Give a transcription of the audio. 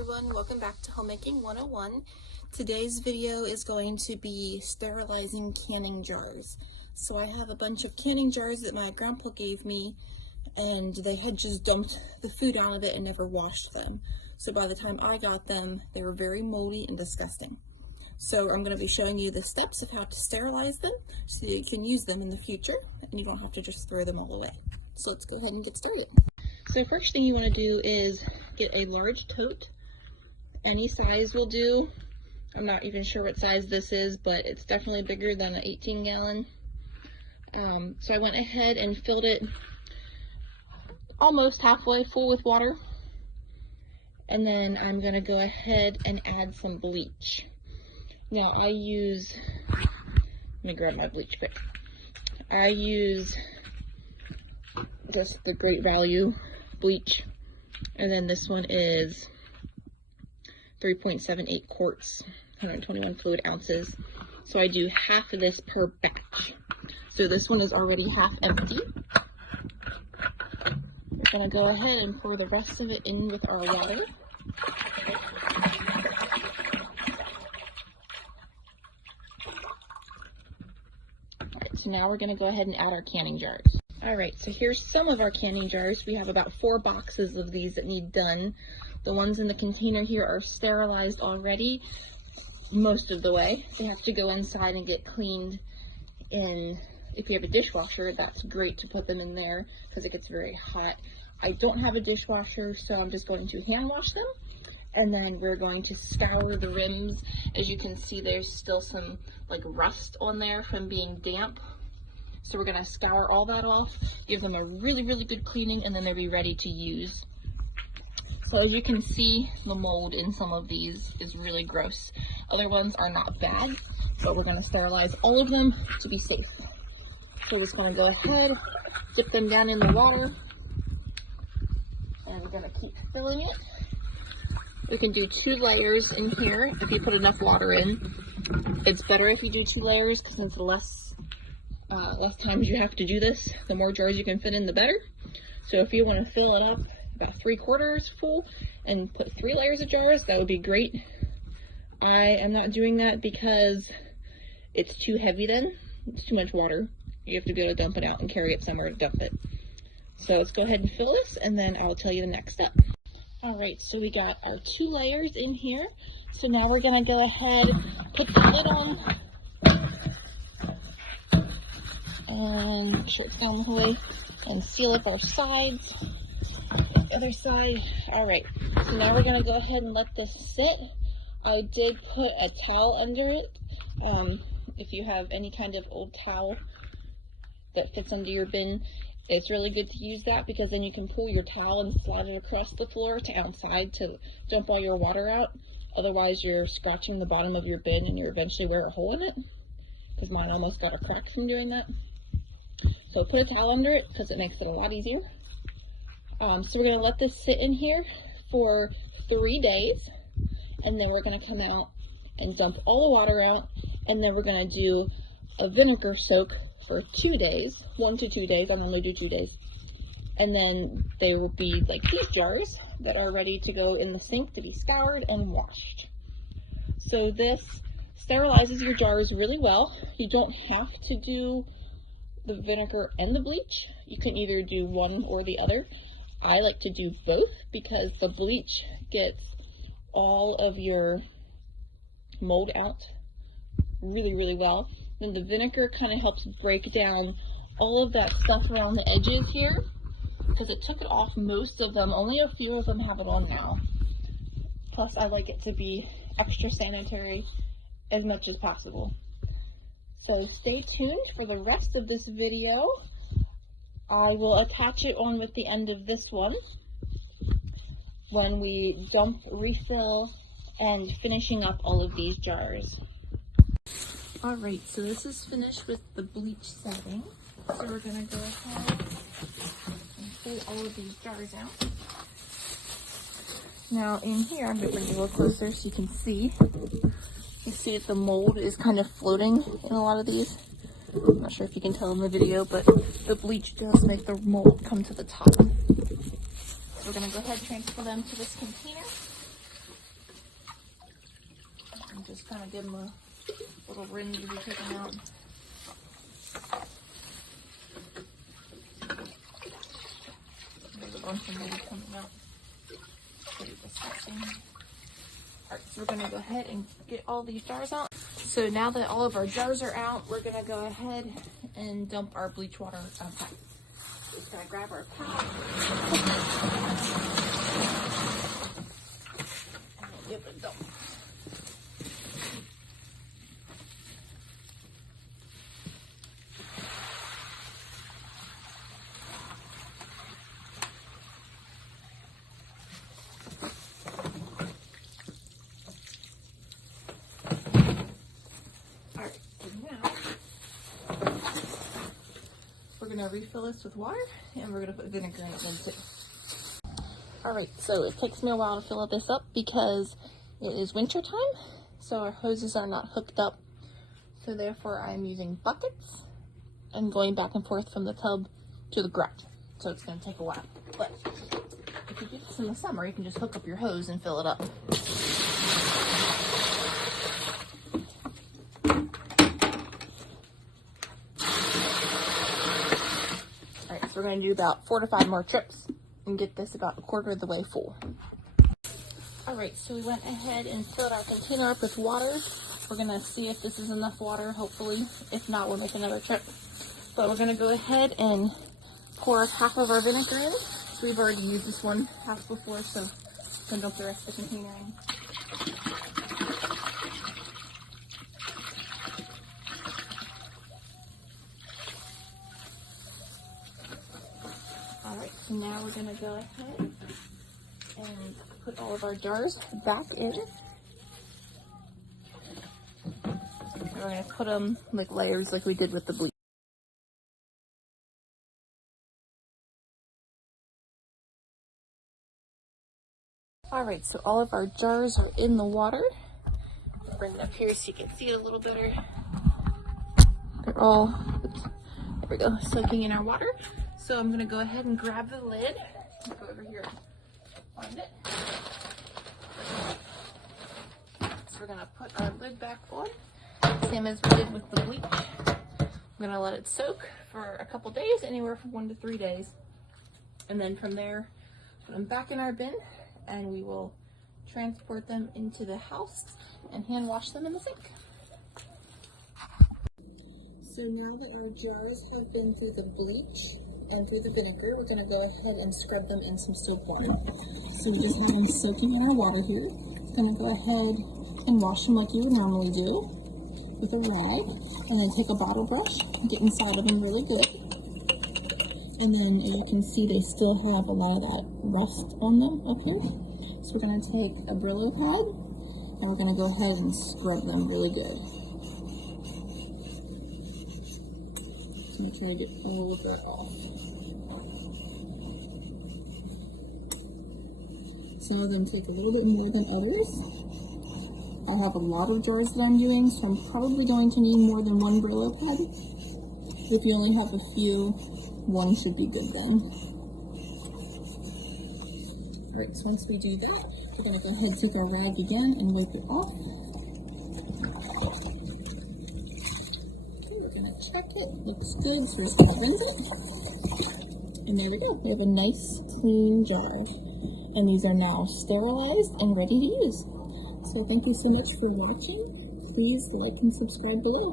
everyone, welcome back to Homemaking 101. Today's video is going to be sterilizing canning jars. So I have a bunch of canning jars that my grandpa gave me, and they had just dumped the food out of it and never washed them. So by the time I got them, they were very moldy and disgusting. So I'm going to be showing you the steps of how to sterilize them so you can use them in the future and you don't have to just throw them all away. So let's go ahead and get started. So first thing you want to do is get a large tote. Any size will do. I'm not even sure what size this is, but it's definitely bigger than an 18-gallon. So I went ahead and filled it almost halfway full with water. And then I'm going to go ahead and add some bleach. Now let me grab my bleach quick. I use just the Great Value bleach, and then this one is 3.78 quarts, 121 fluid ounces. So I do half of this per batch. So this one is already half empty. We're gonna go ahead and pour the rest of it in with our water. Alright, so now we're gonna go ahead and add our canning jars. Alright, so here's some of our canning jars. We have about 4 boxes of these that need done. The ones in the container here are sterilized already, most of the way. They have to go inside and get cleaned in. If you have a dishwasher, that's great to put them in there because it gets very hot. I don't have a dishwasher, so I'm just going to hand wash them. And then we're going to scour the rims. As you can see, there's still some like rust on there from being damp. So we're gonna scour all that off, give them a really, really good cleaning, and then they'll be ready to use. So as you can see, the mold in some of these is really gross. Other ones are not bad, but we're gonna sterilize all of them to be safe. So we're just gonna go ahead, dip them down in the water, and we're gonna keep filling it. We can do 2 layers in here if you put enough water in. It's better if you do 2 layers because it's less times you have to do this. The more jars you can fit in, the better. So if you want to fill it up about 3/4 full and put 3 layers of jars, that would be great. I am not doing that because it's too heavy then. It's too much water. You have to be able to dump it out and carry it somewhere to dump it. So let's go ahead and fill this, and then I'll tell you the next step. Alright, so we got our 2 layers in here. So now we're going to go ahead, put the lid on, and make sure it's down the way, and seal up our sides. The other side. Alright, so now we're going to go ahead and let this sit. I did put a towel under it. If you have any kind of old towel that fits under your bin, it's really good to use that because then you can pull your towel and slide it across the floor to outside to dump all your water out. Otherwise, you're scratching the bottom of your bin and you eventually wear a hole in it, because mine almost got a crack from doing that. So put a towel under it because it makes it a lot easier. So we're going to let this sit in here for 3 days, and then we're going to come out and dump all the water out, and then we're going to do a vinegar soak for 2 days, 1 to 2 days. I normally do 2 days. And then they will be like these jars that are ready to go in the sink to be scoured and washed. So this sterilizes your jars really well. You don't have to do the vinegar and the bleach. You can either do one or the other. I like to do both because the bleach gets all of your mold out really, really well. Then the vinegar kind of helps break down all of that stuff around the edges here, because it took it off most of them. Only a few of them have it on now. Plus I like it to be extra sanitary as much as possible. So stay tuned for the rest of this video. I will attach it on with the end of this one when we dump, refill, and finishing up all of these jars. Alright, so this is finished with the bleach setting. So we're going to go ahead and pull all of these jars out. Now in here, I'm going to bring it a little closer so you can see. You see that the mold is kind of floating in a lot of these. I'm not sure if you can tell in the video, but the bleach does make the mold come to the top. So we're going to go ahead and transfer them to this container. just kind of give them a little rinse as we take them out. There's a bunch of mold coming out. Pretty disgusting. Alright, so we're going to go ahead and get all these jars out. So now that all of our jars are out, we're going to go ahead and dump our bleach water outside. Just going to grab our pot and we'll give it a dump. We're going to refill this with water, and we're going to put vinegar in it then too. Alright, so it takes me a while to fill this up because it is winter time, so our hoses are not hooked up. So therefore I'm using buckets and going back and forth from the tub to the garage. So it's going to take a while. But if you do this in the summer, you can just hook up your hose and fill it up. We're going to do about 4 to 5 more trips and get this about a quarter of the way full. Alright, so we went ahead and filled our container up with water. We're going to see if this is enough water, hopefully. If not, we'll make another trip. But we're going to go ahead and pour half of our vinegar in. So we've already used this one half before, so we're going to dump the rest of the container in. Alright, so now we're going to go ahead and put all of our jars back in. And we're going to put them like layers like we did with the bleach. Alright, so all of our jars are in the water. I'll bring it up here so you can see it a little better. They're all, there we go, soaking in our water. So I'm going to go ahead and grab the lid. Go over here and find it. So we're going to put our lid back on, same as we did with the bleach. I'm going to let it soak for a couple days, anywhere from 1 to 3 days. And then from there, put them back in our bin, and we will transport them into the house and hand wash them in the sink. So now that our jars have been through the bleach and through the vinegar, we're going to go ahead and scrub them in some soap water. So we just have them soaking in our water here. We're going to go ahead and wash them like you would normally do with a rag, and then take a bottle brush and get inside of them really good. And then as you can see, they still have a lot of that rust on them up here. So we're going to take a Brillo pad and we're going to go ahead and scrub them really good. So I'm trying to get all of that off. Some of them take a little bit more than others. I have a lot of jars that I'm doing, so I'm probably going to need more than 1 Brillo pad. If you only have a few, 1 should be good then. Alright, so once we do that, we're going to go ahead and take our rag again and wipe it off. Okay, we're going to check it. Looks good, so we're just going to rinse it. And there we go. We have a nice, clean jar. And these are now sterilized and ready to use. So thank you so much for watching. Please like and subscribe below.